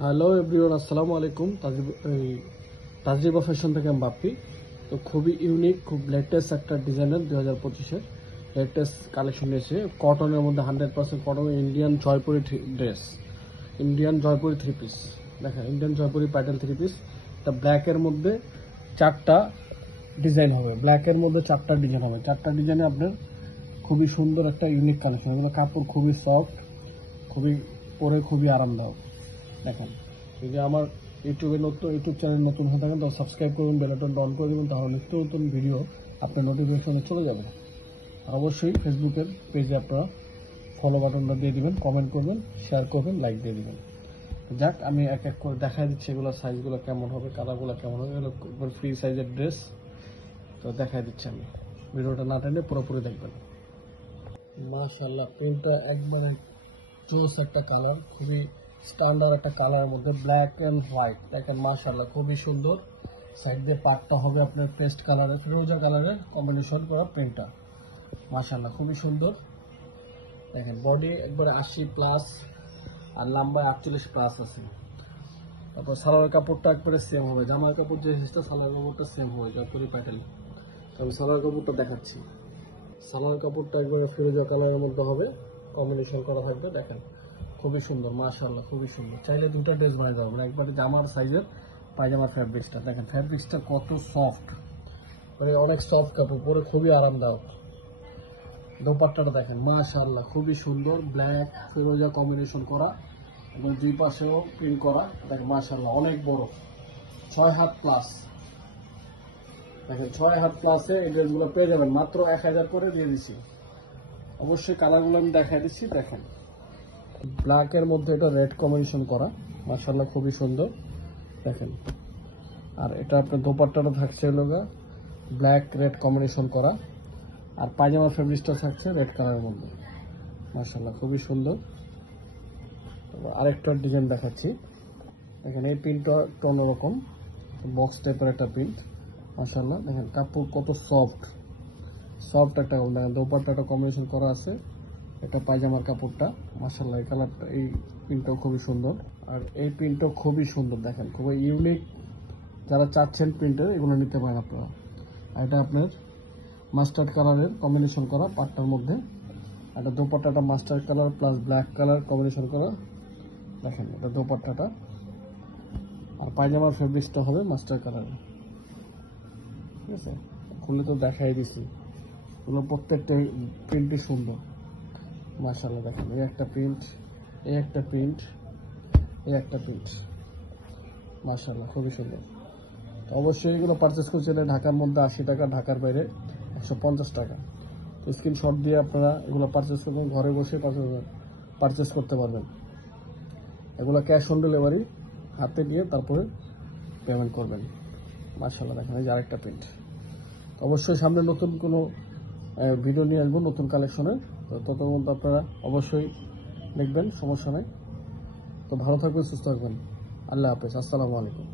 Hello everyone, আসসালামু আলাইকুম। তাজরিবা fashion থেকে আমি বাপ্পি। তো খুবই ইউনিক, খুব লেটেস্ট একটা ডিজাইনের 2025-এর লেটেস্ট কালেকশন এসে কটনের মধ্যে 100% cotton Indian Jaipuri dress, Indian Jaipuri three piece. দেখেন, Indian Jaipuri pattern three piece. এটা ব্ল্যাকের মধ্যে চারটা ডিজাইন হবে, ব্ল্যাকের মধ্যে চারটা ডিজাইন হবে। চারটা ডিজাইনে আপনার খুবই সুন্দর একটা ইউনিক কালেকশন। এগুলো কাপড় খুবই সফট, খুবই পরে খুবই আরামদায়ক। দেখেন, যদি আমার ইউটিউব চ্যানেল নতুন হয়ে থাকেন তো সাবস্ক্রাইব করবেন, বেল বাটনটা অন করে দেবেন, তাহলে নিত্য নতুন ভিডিও আপনার নোটিফিকেশনে চলে যাবে। আর অবশ্যই ফেসবুকের পেজে আপনারা ফলো বাটনটা দিয়ে দিবেন, কমেন্ট করবেন, শেয়ার করবেন, লাইক দিয়ে দিবেন। যাক, আমি এক এক করে দেখাই দিচ্ছি এগুলো সাইজগুলো কেমন হবে, কালারগুলো কেমন হবে। এগুলো ফ্রি সাইজের ড্রেস, তো দেখাই দিচ্ছি আমি। ভিডিওটা না টেনে পুরোপুরি দেখবেন। মাশাআল্লাহ, প্রিন্টটা একবারে জোস একটা কালার, খুবই স্ট্যান্ডার্ড একটা কালারের মধ্যে ব্ল্যাক এন্ড হোয়াইট। দেখেন মাশাআল্লাহ, খুবই সুন্দর। সাইড দিয়ে পাটটা হবে আপনার পেস্ট কালারের, ফিরোজা কালারের কম্বিনেশন করা প্রিন্টটা। মাশাআল্লাহ, খুবই সুন্দর। দেখেন, বডি একবারে 80+ আর লম্বায় 48+ আছে। তারপর সালোয়ার কাপড়টা একবারে সেম হবে, জামার কাপড় যে সিস্টেম সালোয়ার কাপড়টা সেম হবে জয়পুরি প্যাটার্ন। তো আমি সালোয়ার কাপড়টা দেখাচ্ছি। সালোয়ার কাপড়টা একবারে ফিরোজা কালারের মধ্যে হবে, কম্বিনেশন করা থাকবে। দেখেন, খুবই সুন্দর, মাশাআল্লাহ, খুবই সুন্দর। চাইলে দুটো ড্রেস বানিয়ে দেবো, মানে একবারে জামার সাইজের পায়জামার ফ্যাব্রিক্সটা। দেখেন ফ্যাব্রিক্সটা কত সফট, মানে অনেক সফট কাপড়, পরে খুবই আরামদায়ক। দোপাট্টাটা দেখেন মাশাআল্লাহ, খুবই সুন্দর, ব্ল্যাক ফিরোজা কম্বিনেশন করা এবং দুই পাশেও প্রিন্ট করা। দেখেন মাশাআল্লাহ, অনেক বড়, 6 হাত প্লাস। দেখেন 6 হাত প্লাসে এই ড্রেসগুলো পেয়ে যাবেন মাত্র 1000 করে দিয়ে দিচ্ছি। অবশ্যই কালারগুলো আমি দেখাই দিচ্ছি। দেখেন, ব্ল্যাকের মধ্যে এটা রেড কম্বিনেশন করা, মাশাআল্লাহ, খুবই সুন্দর। দেখেন, আর এটা আপনার দোপাট্টাটা থাকছে লোগা ব্ল্যাক রেড কম্বিনেশন করা, আর পায়জামার ফেব্রিক্সটা থাকছে রেড কালারের মধ্যে। মাশাআল্লাহ, খুবই সুন্দর। আরেকটা ডিজাইন দেখাচ্ছি। দেখেন, এই প্রিন্টটা একটু অন্যরকম, বক্স টাইপের একটা প্রিন্ট। মাশাআল্লাহ, দেখেন কাপড় কত সফট একটা কাপড়। দেখেন দোপাট্টাটা কম্বিনেশন করা আছে, এটা পায়জামার কাপড়টা। মাশাআল্লাহ, এই কালারটা, এই প্রিন্টটাও খুবই সুন্দর। আর এই প্রিন্টটাও খুবই সুন্দর। দেখেন, খুবই ইউনিক। যারা চাচ্ছেন প্রিন্টের, এগুলো নিতে পারেন আপনারা। আর এটা আপনার মাস্টার্ড কালারের কম্বিনেশন করা পাটটার মধ্যে। এটা দোপাট্টাটা mustard colour plus black colour combination করা। দেখেন, এটা দোপাট্টাটা, আর পায়জামার ফেব্রিক্সটা হবে মাস্টার্ড কালারের। ঠিক আছে, খুলে তো দেখাই দিছি। এগুলো প্রত্যেকটা প্রিন্টই সুন্দর। মাশাআল্লাহ, দেখেন এই একটা প্রিন্ট, এই একটা প্রিন্ট, এই একটা প্রিন্ট। মাশাআল্লাহ, খুবই সুন্দর। তো অবশ্যই এগুলো পারচেস করছেন ঢাকার মধ্যে 80 টাকা, ঢাকার বাইরে 150 টাকা। তো স্ক্রিনশট দিয়ে আপনারা এগুলো পারচেস করবেন, ঘরে বসে পারচেস করতে পারবেন। এগুলো ক্যাশ অন ডেলিভারি হাতে দিয়ে তারপরে পেমেন্ট করবেন। মাশাআল্লাহ, দেখেন এই যে আরেকটা প্রিন্ট। অবশ্যই সামনে নতুন কোনো ভিডিও নিয়ে আসবো নতুন কালেকশনের। তো ততক্ষণ মধ্যে আপনারা অবশ্যই দেখবেন, সমস্যা নেই। তো ভালো থাকবেন, সুস্থ থাকবেন। আল্লাহ হাফেজ, আসসালামু আলাইকুম।